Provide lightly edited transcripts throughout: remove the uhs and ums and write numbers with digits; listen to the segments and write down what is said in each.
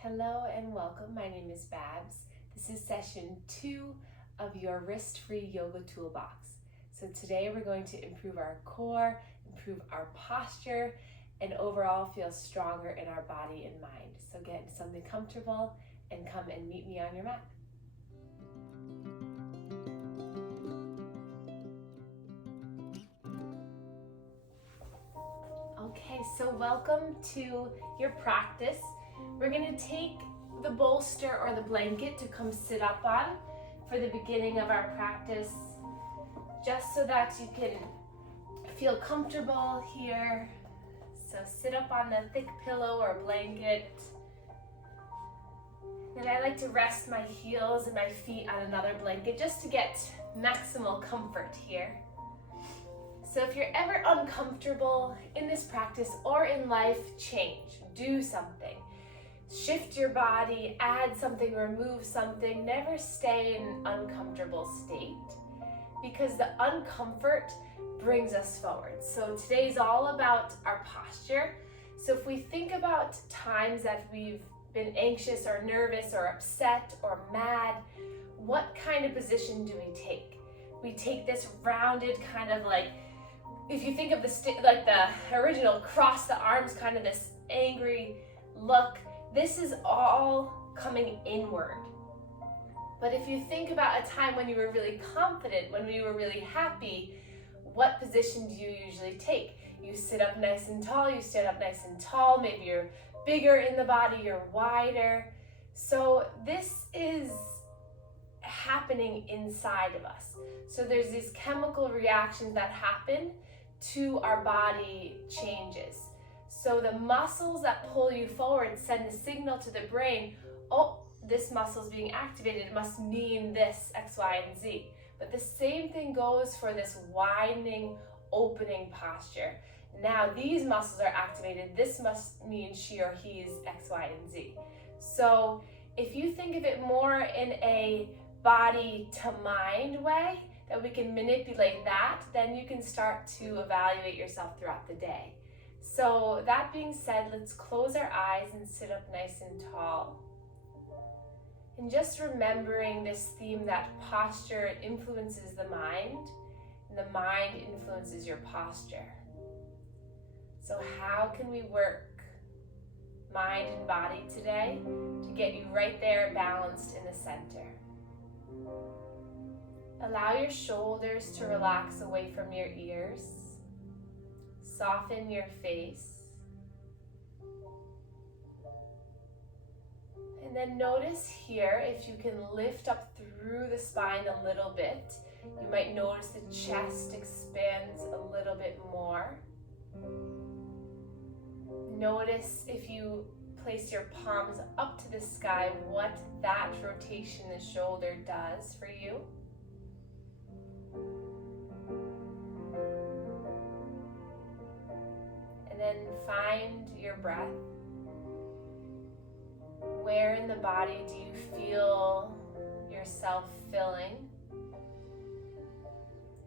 Hello and welcome. My name is Babz. This is session 2 of your wrist-free yoga toolbox. So today we're going to improve our core, improve our posture, and overall feel stronger in our body and mind. So get into something comfortable and come and meet me on your mat. Okay, so welcome to your practice. We're going to take the bolster or the blanket to come sit up on for the beginning of our practice, just so that you can feel comfortable here. So sit up on the thick pillow or blanket. Then I like to rest my heels and my feet on another blanket just to get maximal comfort here. So if you're ever uncomfortable in this practice or in life, change, do something. Shift your body, add something, remove something. Never stay in an uncomfortable state, because the uncomfort brings us forward. So today's all about our posture. So if we think about times that we've been anxious or nervous or upset or mad, what kind of position do we take? We take this rounded kind of like, if you think of like the original cross the arms, kind of this angry look. This is all coming inward. But if you think about a time when you were really confident, when you were really happy, what position do you usually take? You sit up nice and tall, you stand up nice and tall, maybe you're bigger in the body, you're wider. So this is happening inside of us. So there's these chemical reactions that happen to our body changes. So the muscles that pull you forward send a signal to the brain, oh, this muscle is being activated, it must mean this, X, Y, and Z. But the same thing goes for this widening, opening posture. Now these muscles are activated, this must mean she or he's X, Y, and Z. So if you think of it more in a body to mind way, that we can manipulate that, then you can start to evaluate yourself throughout the day. So that being said, let's close our eyes and sit up nice and tall. And just remembering this theme that posture influences the mind, and the mind influences your posture. So how can we work mind and body today to get you right there balanced in the center? Allow your shoulders to relax away from your ears. Soften your face. And then notice here if you can lift up through the spine a little bit. You might notice the chest expands a little bit more. Notice if you place your palms up to the sky, what that rotation in the shoulder does for you. And then find your breath. Where in the body do you feel yourself filling?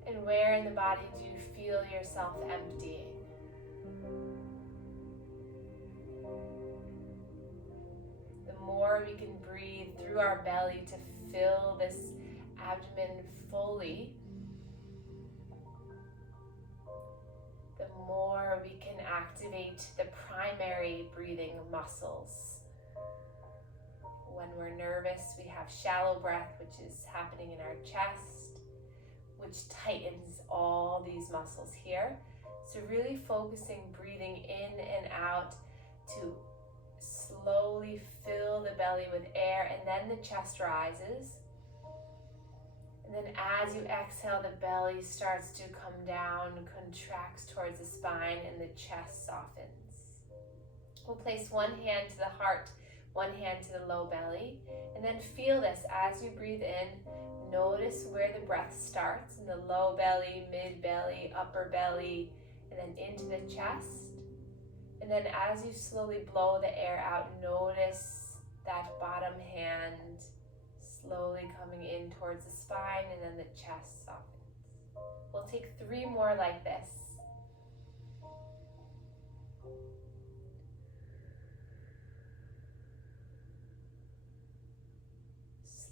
And where in the body do you feel yourself emptying? The more we can breathe through our belly to fill this abdomen fully, the more we can activate the primary breathing muscles. When we're nervous, we have shallow breath, which is happening in our chest, which tightens all these muscles here. So really focusing breathing in and out to slowly fill the belly with air, and then the chest rises. And then as you exhale, the belly starts to come down, contracts towards the spine, and the chest softens. We'll place one hand to the heart, one hand to the low belly, and then feel this as you breathe in. Notice where the breath starts in the low belly, mid belly, upper belly, and then into the chest. And then as you slowly blow the air out, notice that bottom hand slowly coming in towards the spine, and then the chest softens. We'll take 3 more like this.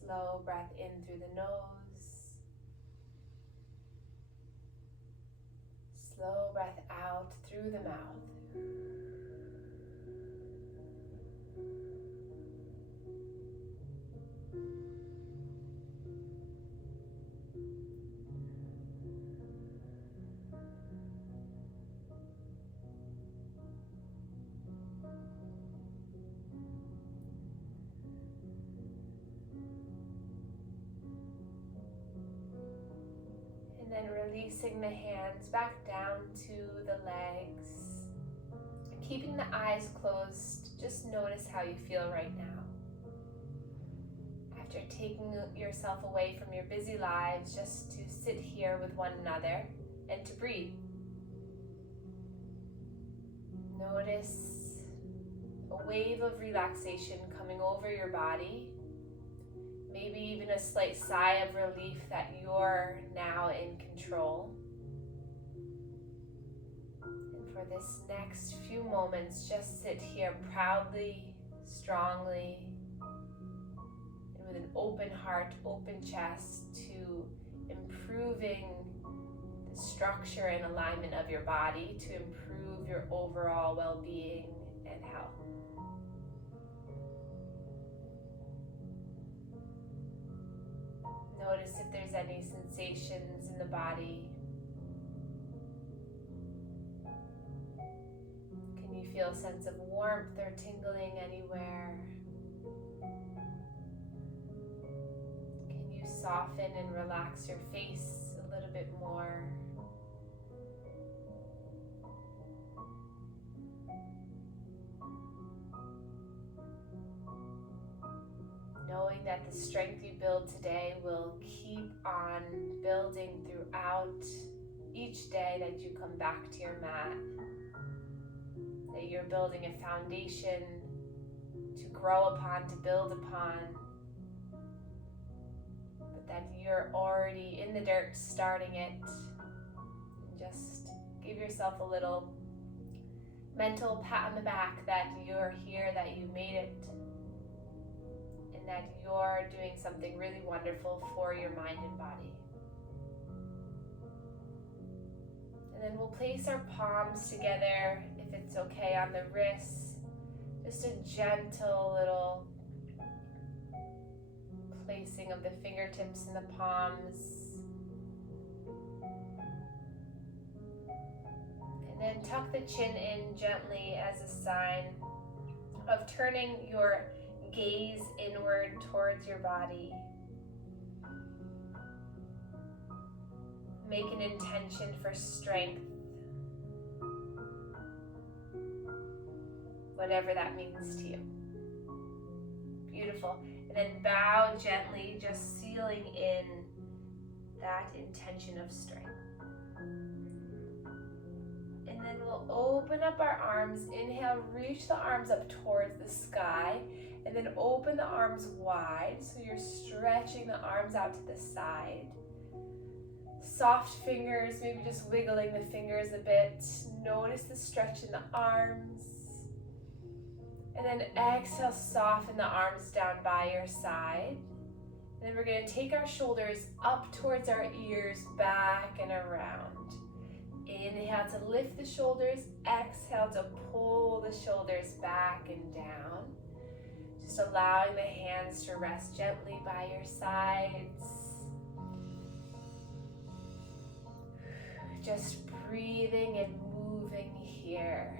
Slow breath in through the nose. Slow breath out through the mouth. And then releasing the hands back down to the legs. Keeping the eyes closed, just notice how you feel right now. After taking yourself away from your busy lives, just to sit here with one another and to breathe. Notice a wave of relaxation coming over your body. Maybe even a slight sigh of relief that you're now in control. And for this next few moments, just sit here proudly, strongly, and with an open heart, open chest to improving the structure and alignment of your body to improve your overall well-being and health. Notice if there's any sensations in the body. Can you feel a sense of warmth or tingling anywhere? Can you soften and relax your face a little bit more? Knowing that the strength you build today will keep on building throughout each day that you come back to your mat. That you're building a foundation to grow upon, to build upon. But that you're already in the dirt starting it. And just give yourself a little mental pat on the back that you're here, that you made it. That you're doing something really wonderful for your mind and body. And then we'll place our palms together, if it's okay, on the wrists. Just a gentle little placing of the fingertips in the palms. And then tuck the chin in gently as a sign of turning your gaze inward towards your body. Make an intention for strength, whatever that means to you. Beautiful. And then bow gently, just sealing in that intention of strength. And then we'll open up our arms. Inhale, reach the arms up towards the sky. And then open the arms wide, so you're stretching the arms out to the side. Soft fingers, maybe just wiggling the fingers a bit. Notice the stretch in the arms. And then exhale, soften the arms down by your side. And then we're going to take our shoulders up towards our ears, back and around. Inhale to lift the shoulders. Exhale to pull the shoulders back and down. Just allowing the hands to rest gently by your sides. Just breathing and moving here.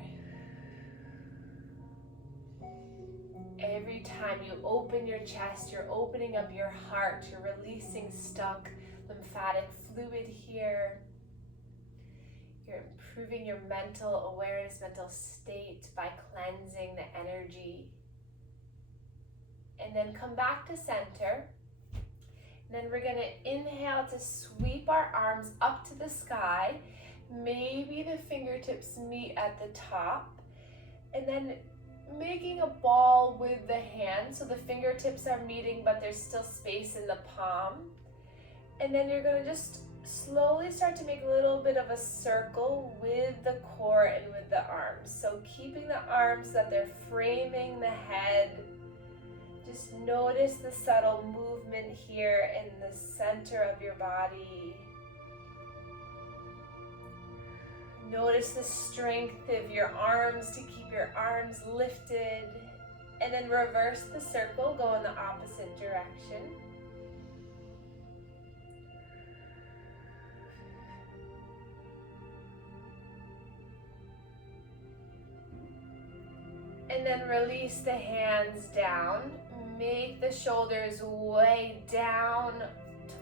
Every time you open your chest, you're opening up your heart. You're releasing stuck lymphatic fluid here. You're improving your mental awareness, mental state by cleansing the energy. And then come back to center. And then we're going to inhale to sweep our arms up to the sky. Maybe the fingertips meet at the top. And then making a ball with the hands. So the fingertips are meeting, but there's still space in the palm. And then you're going to just slowly start to make a little bit of a circle with the core and with the arms. So keeping the arms so that they're framing the head. Just notice the subtle movement movement here in the center of your body. Notice the strength of your arms to keep your arms lifted. And then reverse the circle, go in the opposite direction. And then release the hands down. Make the shoulders way down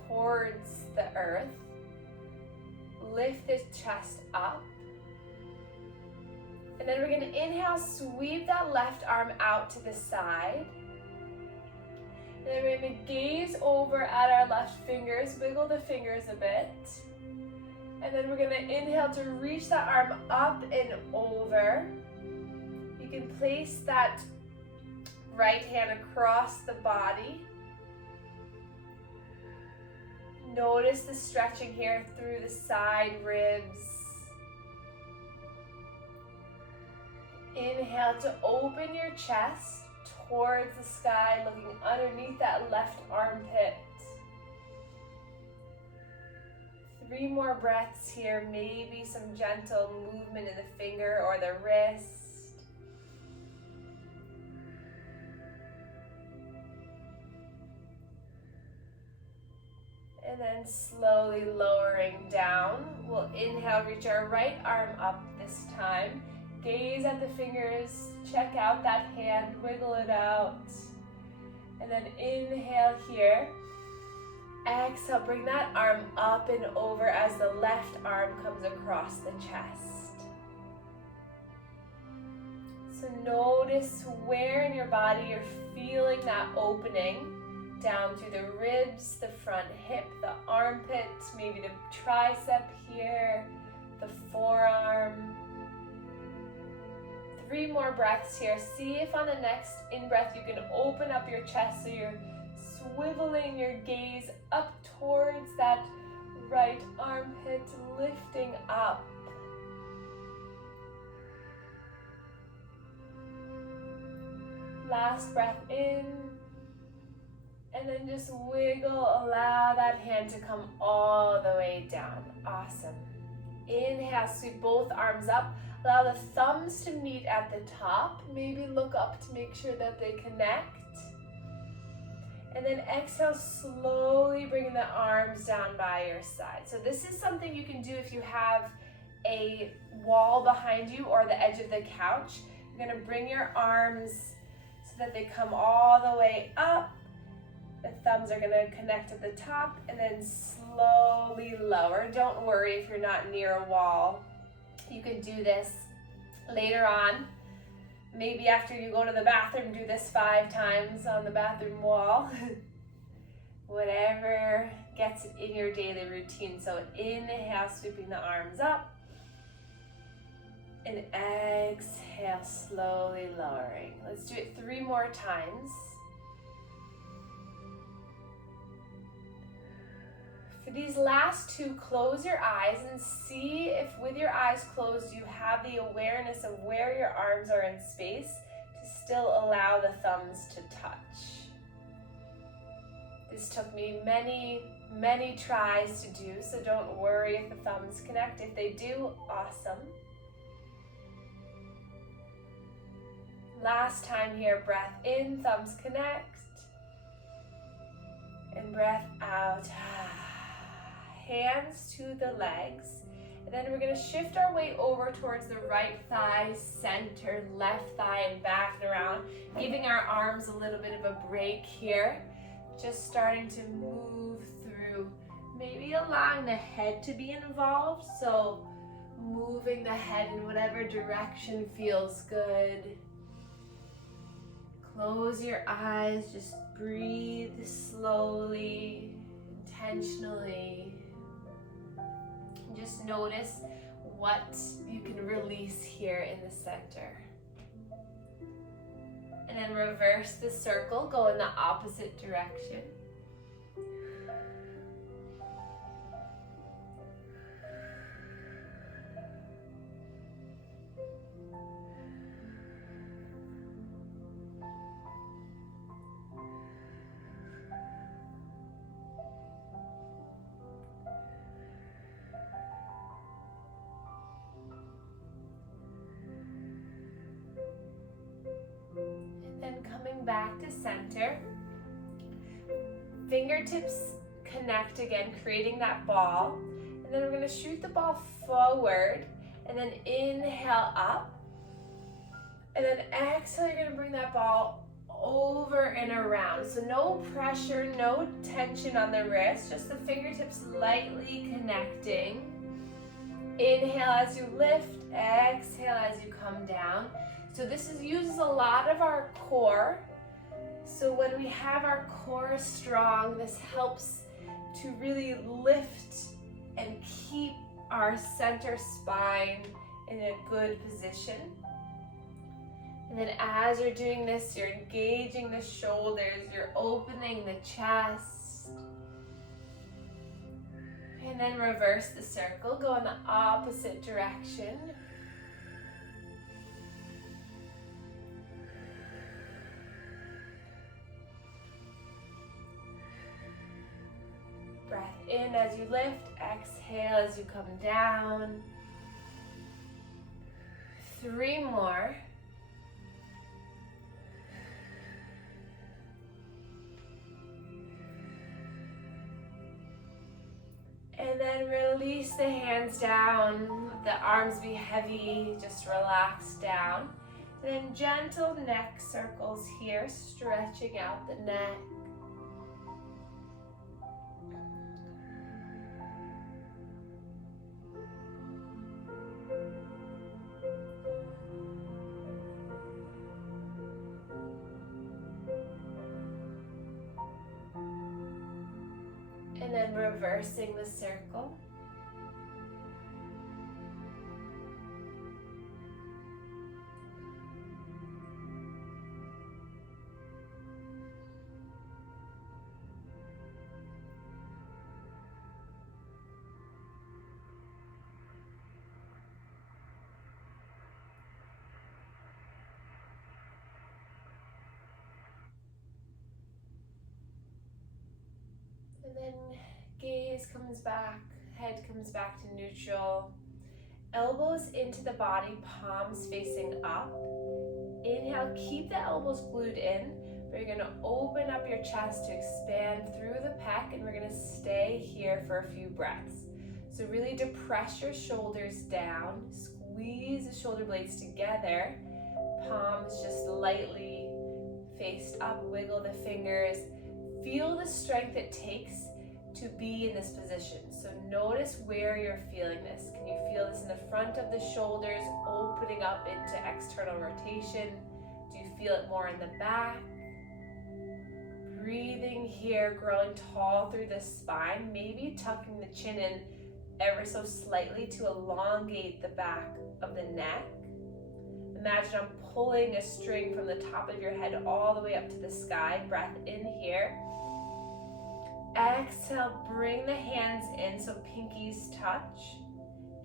towards the earth. Lift the chest up. And then we're going to inhale, sweep that left arm out to the side. And then we're going to gaze over at our left fingers, wiggle the fingers a bit. And then we're going to inhale to reach that arm up and over. You can place that right hand across the body. Notice the stretching here through the side ribs. Inhale to open your chest towards the sky, looking underneath that left armpit. 3 more breaths here, maybe some gentle movement in the finger or the wrist. And then slowly lowering down. We'll inhale, reach our right arm up this time. Gaze at the fingers, check out that hand, wiggle it out. And then inhale here. Exhale, bring that arm up and over as the left arm comes across the chest. So notice where in your body you're feeling that opening. Down through the ribs, the front hip, the armpit, maybe the tricep here, the forearm. 3 more breaths here. See if on the next in-breath you can open up your chest so you're swiveling your gaze up towards that right armpit, lifting up. Last breath in. And then just wiggle, allow that hand to come all the way down. Awesome. Inhale, sweep both arms up. Allow the thumbs to meet at the top. Maybe look up to make sure that they connect. And then exhale, slowly bringing the arms down by your side. So this is something you can do if you have a wall behind you or the edge of the couch. You're going to bring your arms so that they come all the way up. The thumbs are going to connect at the top and then slowly lower. Don't worry if you're not near a wall. You can do this later on. Maybe after you go to the bathroom, do this 5 times on the bathroom wall. Whatever gets in your daily routine. So inhale, sweeping the arms up. And exhale, slowly lowering. Let's do it 3 more times. For these last 2, close your eyes and see if with your eyes closed you have the awareness of where your arms are in space to still allow the thumbs to touch. This took me many tries to do, so don't worry if the thumbs connect. If they do, awesome. Last time here, breath in, thumbs connect. And breath out. Hands to the legs. And then we're going to shift our weight over towards the right thigh, center, left thigh, and back and around, giving our arms a little bit of a break here. Just starting to move through, maybe allowing the head to be involved. So moving the head in whatever direction feels good. Close your eyes, just breathe slowly, intentionally. Just notice what you can release here in the center. And then reverse the circle, go in the opposite direction. back to center. Fingertips connect again, creating that ball. And then we're going to shoot the ball forward and then inhale up. And then exhale, you're going to bring that ball over and around. So no pressure, no tension on the wrist, just the fingertips lightly connecting. Inhale as you lift, exhale as you come down. So this uses a lot of our core. So when we have our core strong, this helps to really lift and keep our center spine in a good position. And then as you're doing this, you're engaging the shoulders, you're opening the chest. And then reverse the circle, go in the opposite direction. Breath in as you lift, exhale as you come down. 3 more. And then release the hands down, let the arms be heavy, just relax down. And then gentle neck circles here, stretching out the neck. And then reversing the circle. And then gaze comes back, head comes back to neutral. Elbows into the body, palms facing up. Inhale, keep the elbows glued in, but you're gonna open up your chest to expand through the pec, and we're gonna stay here for a few breaths. So really depress your shoulders down, squeeze the shoulder blades together, palms just lightly faced up, wiggle the fingers. Feel the strength it takes to be in this position. So notice where you're feeling this. Can you feel this in the front of the shoulders, opening up into external rotation? Do you feel it more in the back? Breathing here, growing tall through the spine, maybe tucking the chin in ever so slightly to elongate the back of the neck. Imagine I'm pulling a string from the top of your head all the way up to the sky. Breath in here. Exhale, bring the hands in so pinkies touch.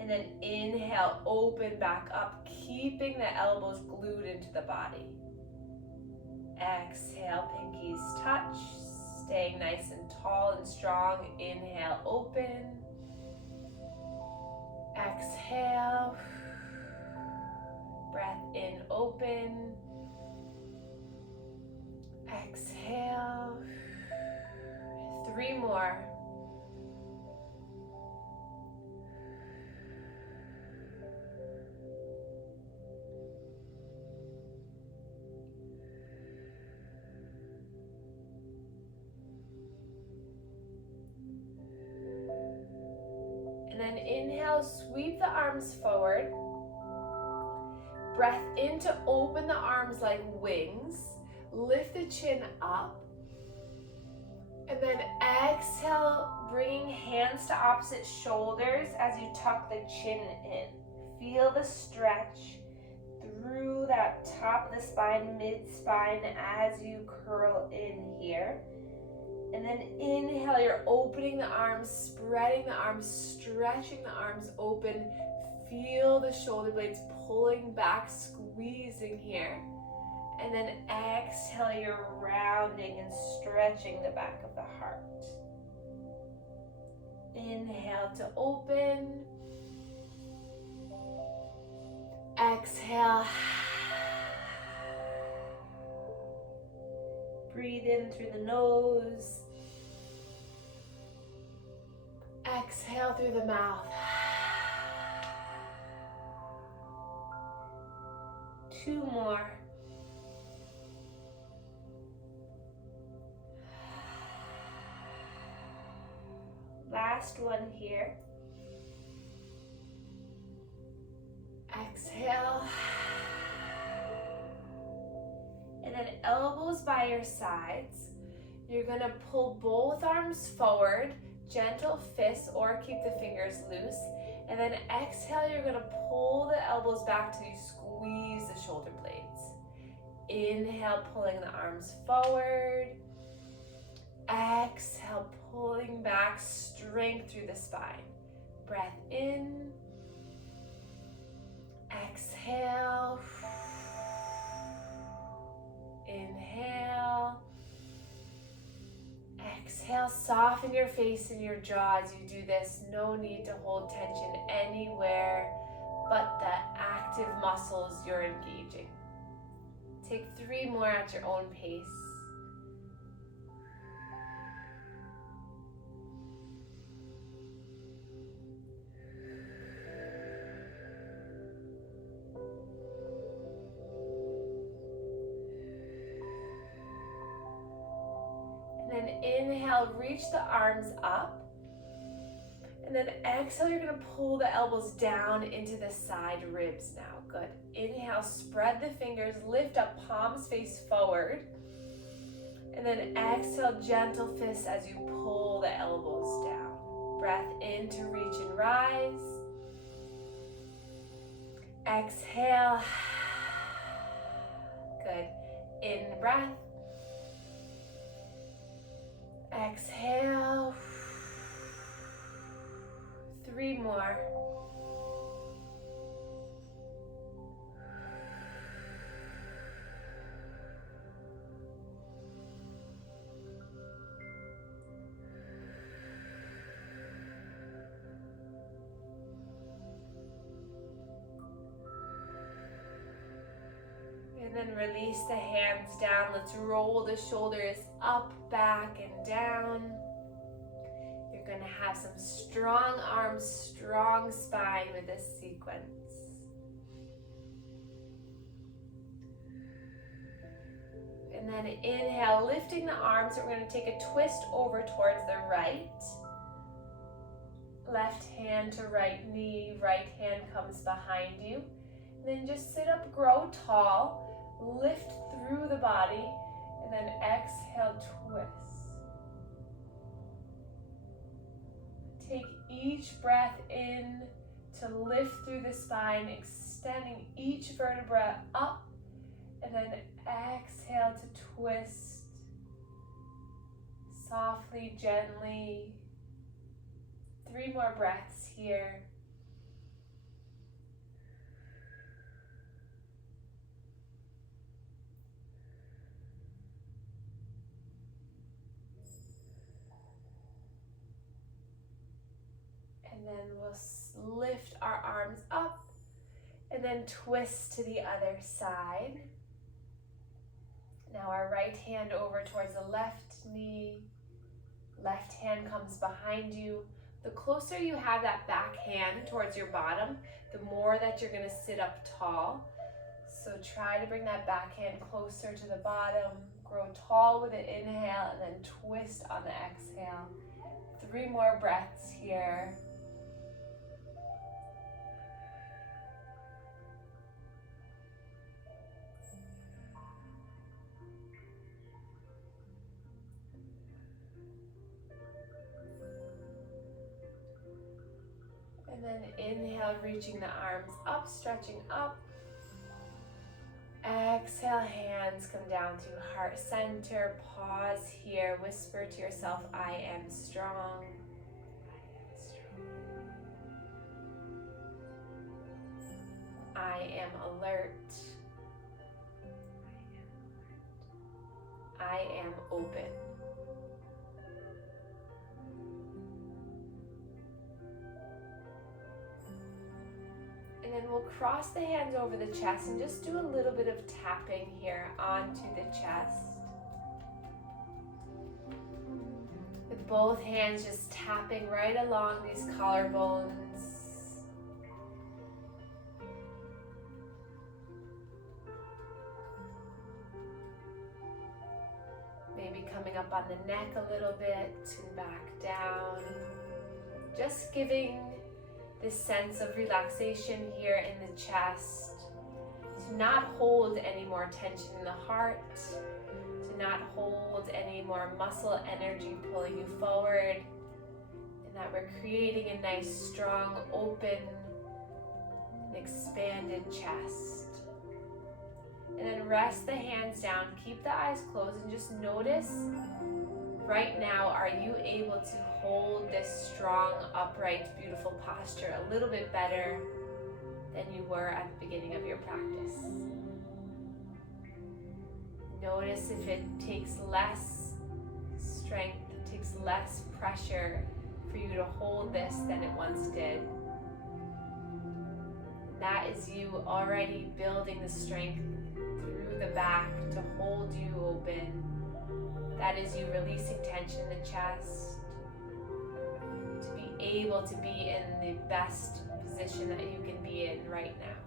And then inhale, open back up, keeping the elbows glued into the body. Exhale, pinkies touch, staying nice and tall and strong. Inhale, open. Exhale. Breath in, open. Exhale. 3 more. And then inhale, sweep the arms forward. Breath in to open the arms like wings. Lift the chin up. And then exhale, bringing hands to opposite shoulders as you tuck the chin in. Feel the stretch through that top of the spine, mid-spine as you curl in here. And then inhale, you're opening the arms, spreading the arms, stretching the arms open. Feel the shoulder blades pulling back, squeezing here. And then exhale, you're rounding and stretching the back of the heart. Inhale to open. Exhale. Breathe in through the nose. Exhale through the mouth. 2 more. Last one here. Exhale. And then elbows by your sides. You're going to pull both arms forward, gentle fists, or keep the fingers loose. And then exhale, you're going to pull the elbows back till you squeeze the shoulder blades. Inhale, pulling the arms forward. Exhale, pulling back, strength through the spine. Breath in. Exhale. Inhale. Exhale, soften your face and your jaw as you do this. No need to hold tension anywhere but the active muscles you're engaging. Take 3 more at your own pace. And then inhale, reach the arms up. And then exhale, you're going to pull the elbows down into the side ribs now. Good. Inhale, spread the fingers, lift up, palms face forward. And then exhale, gentle fists as you pull the elbows down. Breath in to reach and rise. Exhale. Good. In breath. Exhale. 3 more. And then release the hands down. Let's roll the shoulders up, back, and down. You're going to have some strong arms, strong spine with this sequence. And then inhale, lifting the arms. We're going to take a twist over towards the right. Left hand to right knee, right hand comes behind you. And then just sit up, grow tall. Lift through the body, and then exhale, twist. Take each breath in to lift through the spine, extending each vertebra up, and then exhale to twist. Softly, gently. 3 more breaths here. And then we'll lift our arms up and then twist to the other side. Now our right hand over towards the left knee. Left hand comes behind you. The closer you have that back hand towards your bottom, the more that you're going to sit up tall. So try to bring that back hand closer to the bottom. Grow tall with the inhale and then twist on the exhale. 3 more breaths here. And then inhale, reaching the arms up, stretching up. Exhale, hands come down to heart center. Pause here. Whisper to yourself, I am strong. I am alert. I am open. And then we'll cross the hands over the chest and just do a little bit of tapping here onto the chest. both hands just tapping right along these collarbones. Maybe coming up on the neck a little bit and back down. Just giving this sense of relaxation here in the chest. To not hold any more tension in the heart. To not hold any more muscle energy pulling you forward. And that we're creating a nice, strong, open, and expanded chest. And then rest the hands down, keep the eyes closed, and just notice right now, are you able to hold this strong, upright, beautiful posture a little bit better than you were at the beginning of your practice? Notice if it takes less strength, it takes less pressure for you to hold this than it once did. That is you already building the strength through the back to hold you open. That is you releasing tension in the chest to be able to be in the best position that you can be in right now.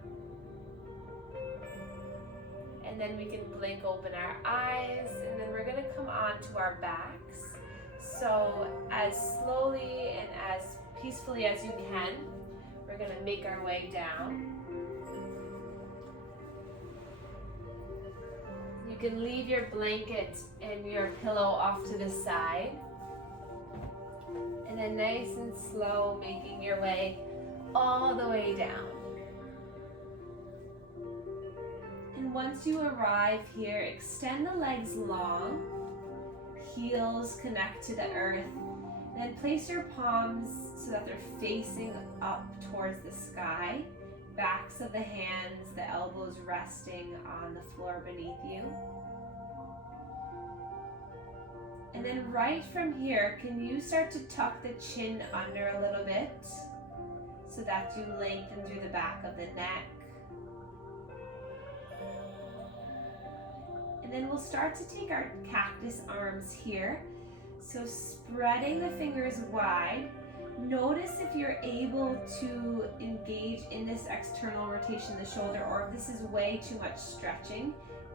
And then we can blink open our eyes, and then we're going to come on to our backs. So as slowly and as peacefully as you can, we're going to make our way down. You can leave your blanket and your pillow off to the side. And then nice and slow, making your way all the way down. And once you arrive here, extend the legs long, heels connect to the earth, and then place your palms so that they're facing up towards the sky. Backs of the hands, the elbows resting on the floor beneath you. And then right from here, can you start to tuck the chin under a little bit so that you lengthen through the back of the neck. And then we'll start to take our cactus arms here. So spreading the fingers wide. Notice if you're able to engage in this external rotation of the shoulder, or if this is way too much stretching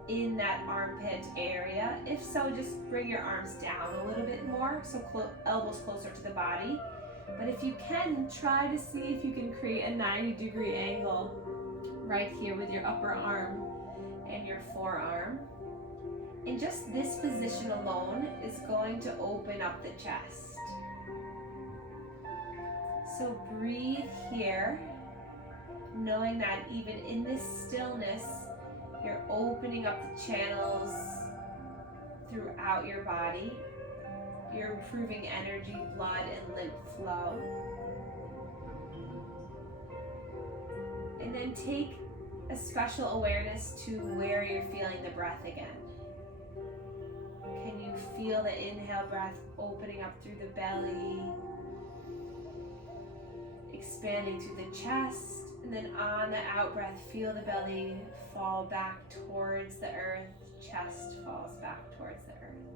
in that armpit area. If so, just bring your arms down a little bit more, so elbows closer to the body. But if you can, try to see if you can create a 90-degree angle right here with your upper arm and your forearm. And just this position alone is going to open up the chest. So breathe here, knowing that even in this stillness, you're opening up the channels throughout your body. You're improving energy, blood, and lymph flow. And then take a special awareness to where you're feeling the breath again. Can you feel the inhale breath opening up through the belly, expanding through the chest, and then on the out breath, feel the belly fall back towards the earth, chest falls back towards the earth.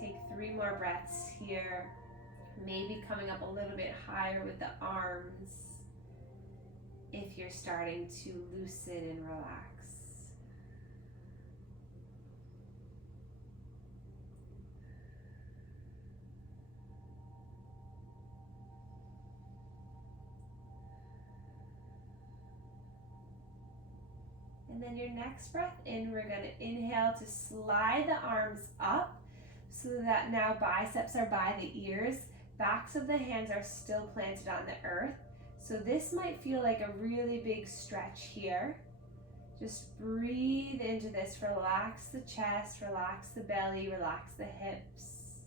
Take 3 more breaths here, maybe coming up a little bit higher with the arms if you're starting to loosen and relax. And then your next breath in, we're going to inhale to slide the arms up so that now biceps are by the ears. Backs of the hands are still planted on the earth. So this might feel like a really big stretch here. Just breathe into this. Relax the chest, relax the belly, relax the hips.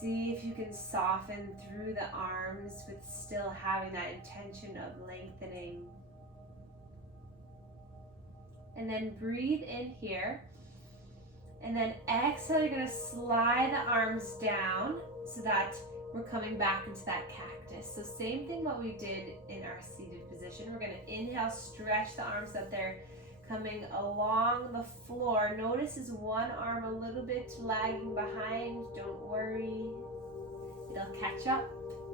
See if you can soften through the arms with still having that intention of lengthening. And then breathe in here. And then exhale, you're gonna slide the arms down so that we're coming back into that cactus. So same thing what we did in our seated position. We're gonna inhale, stretch the arms up there, coming along the floor. Notice is one arm a little bit lagging behind. Don't worry, it'll catch up.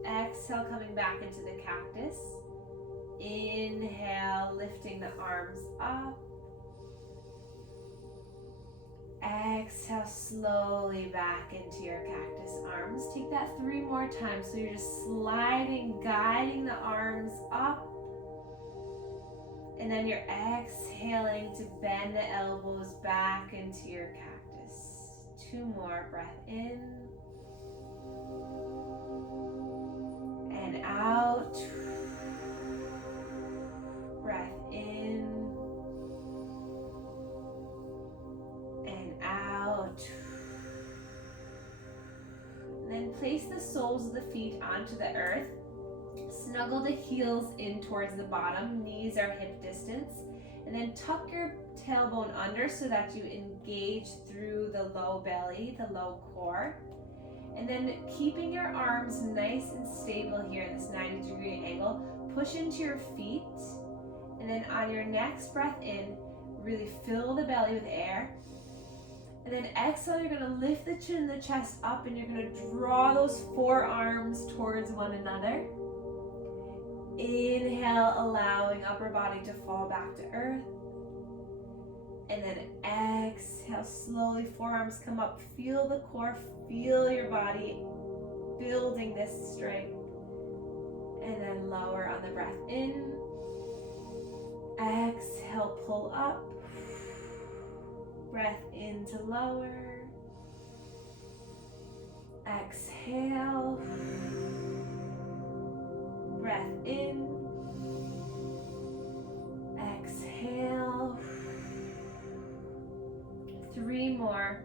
Exhale, coming back into the cactus. Inhale, lifting the arms up. Exhale, slowly back into your cactus arms. Take that 3 more times. So you're just sliding, guiding the arms up. And then you're exhaling to bend the elbows back into your cactus. 2 more. Breath in. And out. Breath in. And out. And then place the soles of the feet onto the earth. Snuggle the heels in towards the bottom. Knees are hip distance. And then tuck your tailbone under so that you engage through the low belly, the low core. And then keeping your arms nice and stable here in this 90-degree angle, push into your feet. And then on your next breath in, really fill the belly with air. And then exhale, you're gonna lift the chin and the chest up, and you're gonna draw those forearms towards one another. Inhale, allowing upper body to fall back to earth. And then exhale, slowly forearms come up. Feel the core, feel your body building this strength. And then lower on the breath in. Exhale, pull up. Breath in to lower. Exhale. Breath in. Exhale. 3 more.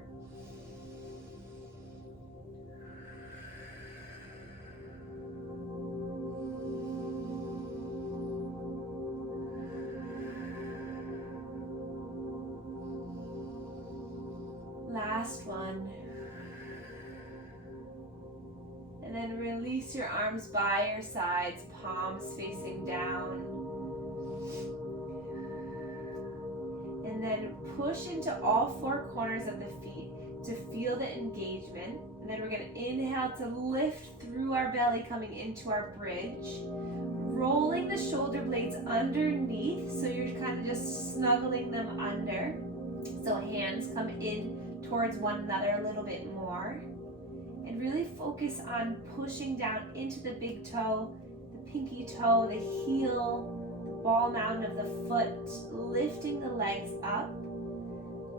Last one. And then release your arms by your sides, palms facing down. And then push into all 4 corners of the feet to feel the engagement. And then we're going to inhale to lift through our belly, coming into our bridge. Rolling the shoulder blades underneath, so you're kind of just snuggling them under. So hands come in towards one another a little bit more. And really focus on pushing down into the big toe, the pinky toe, the heel, the ball mound of the foot, lifting the legs up.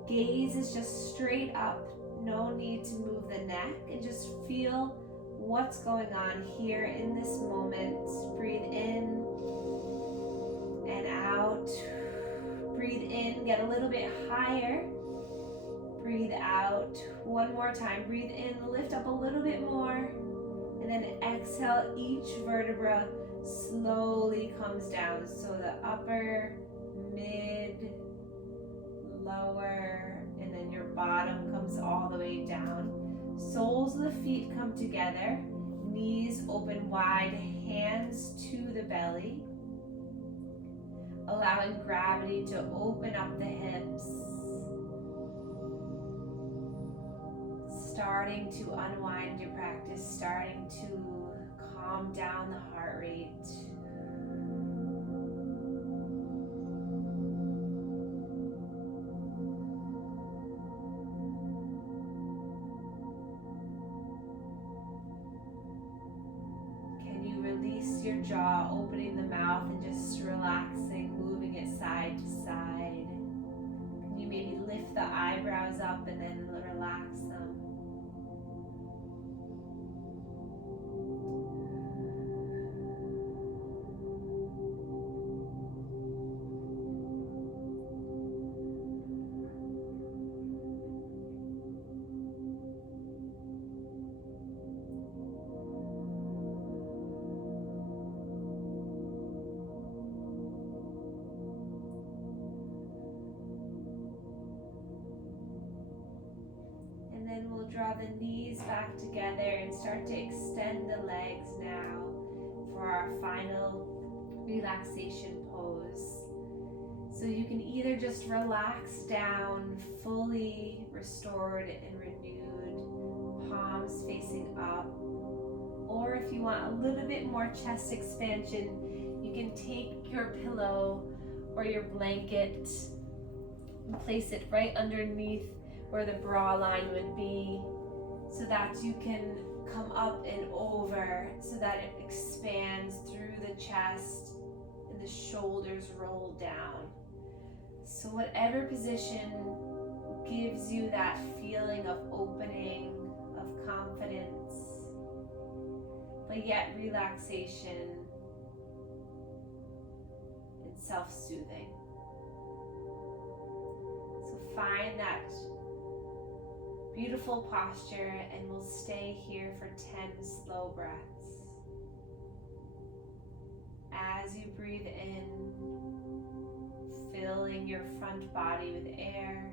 Gaze is just straight up, no need to move the neck, and just feel what's going on here in this moment. Breathe in and out. Breathe in, get a little bit higher. Breathe out. 1 more time. Breathe in, lift up a little bit more. And then exhale, each vertebra slowly comes down. So the upper, mid, lower, and then your bottom comes all the way down. Soles of the feet come together. Knees open wide, hands to the belly. Allowing gravity to open up the hips. Starting to unwind your practice, starting to calm down the heart rate. Can you release your jaw, opening the mouth and just relaxing, moving it side to side? Can you maybe lift the eyebrows up and then relax them? Draw the knees back together and start to extend the legs now for our final relaxation pose. So you can either just relax down, fully restored and renewed, palms facing up, or if you want a little bit more chest expansion, you can take your pillow or your blanket and place it right underneath where the bra line would be, so that you can come up and over, so that it expands through the chest and the shoulders roll down. So whatever position gives you that feeling of opening, of confidence, but yet relaxation and self-soothing. So find that beautiful posture, and we'll stay here for 10 slow breaths. As you breathe in, filling your front body with air,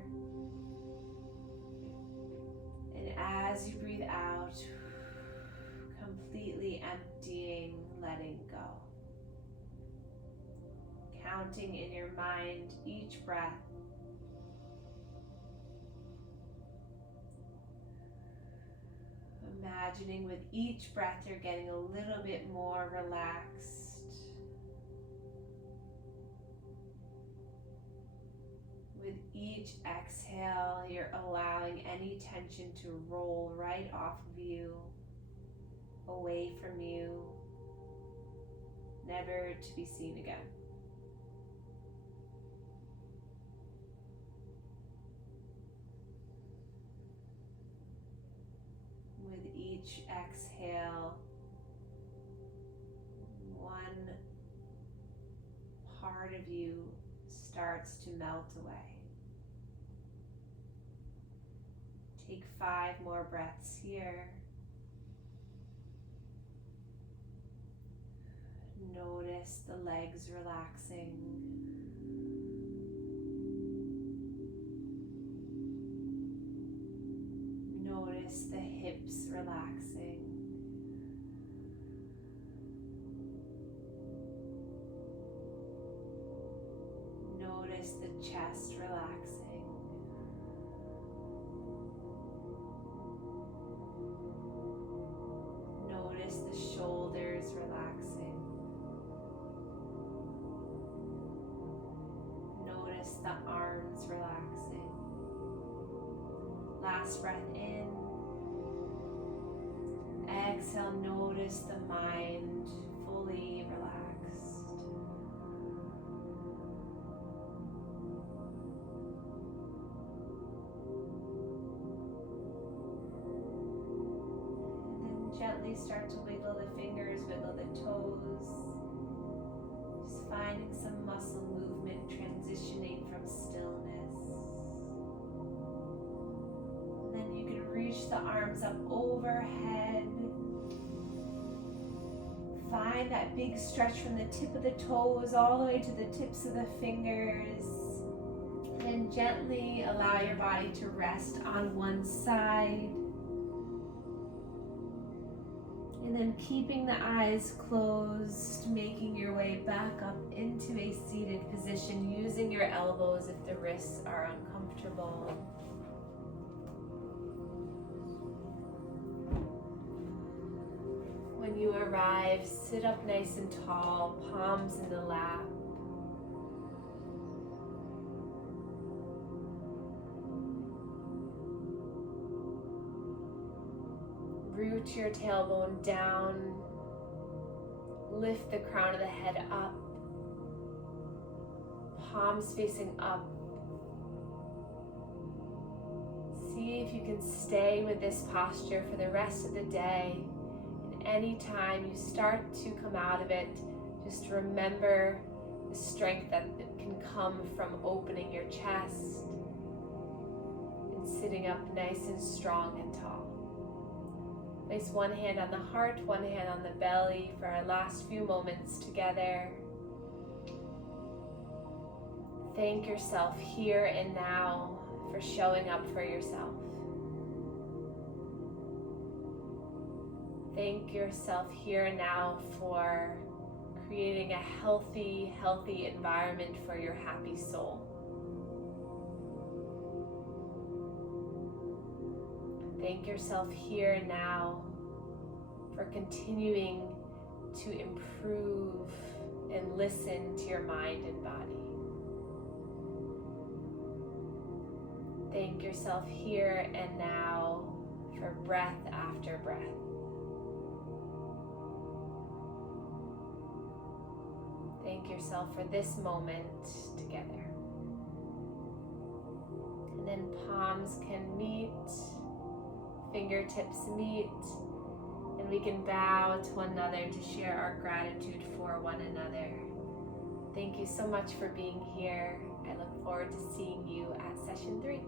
and as you breathe out, completely emptying, letting go. Counting in your mind each breath. Imagining with each breath you're getting a little bit more relaxed. With each exhale, you're allowing any tension to roll right off of you, away from you, never to be seen again. With each exhale, one part of you starts to melt away. Take 5 more breaths here. Notice the legs relaxing. Notice the hips relaxing. Notice the chest relaxing. Notice the shoulders relaxing. Notice the arms relaxing. Last breath in. Exhale, notice the mind fully relaxed. And then gently start to wiggle the fingers, wiggle the toes. Just finding some muscle movement, transitioning from stillness. And then you can reach the arms up overhead. Find that big stretch from the tip of the toes all the way to the tips of the fingers. And gently allow your body to rest on one side. And then keeping the eyes closed, making your way back up into a seated position, using your elbows if the wrists are uncomfortable. When you arrive, sit up nice and tall, palms in the lap. Root your tailbone down, lift the crown of the head up, palms facing up. See if you can stay with this posture for the rest of the day. Anytime you start to come out of it, just remember the strength that can come from opening your chest and sitting up nice and strong and tall. Place one hand on the heart, one hand on the belly for our last few moments together. Thank yourself here and now for showing up for yourself. Thank yourself here and now for creating a healthy environment for your happy soul. Thank yourself here and now for continuing to improve and listen to your mind and body. Thank yourself here and now for breath after breath. Thank yourself for this moment together. And then palms can meet, fingertips meet, and we can bow to one another to share our gratitude for one another. Thank you so much for being here. I look forward to seeing you at session 3.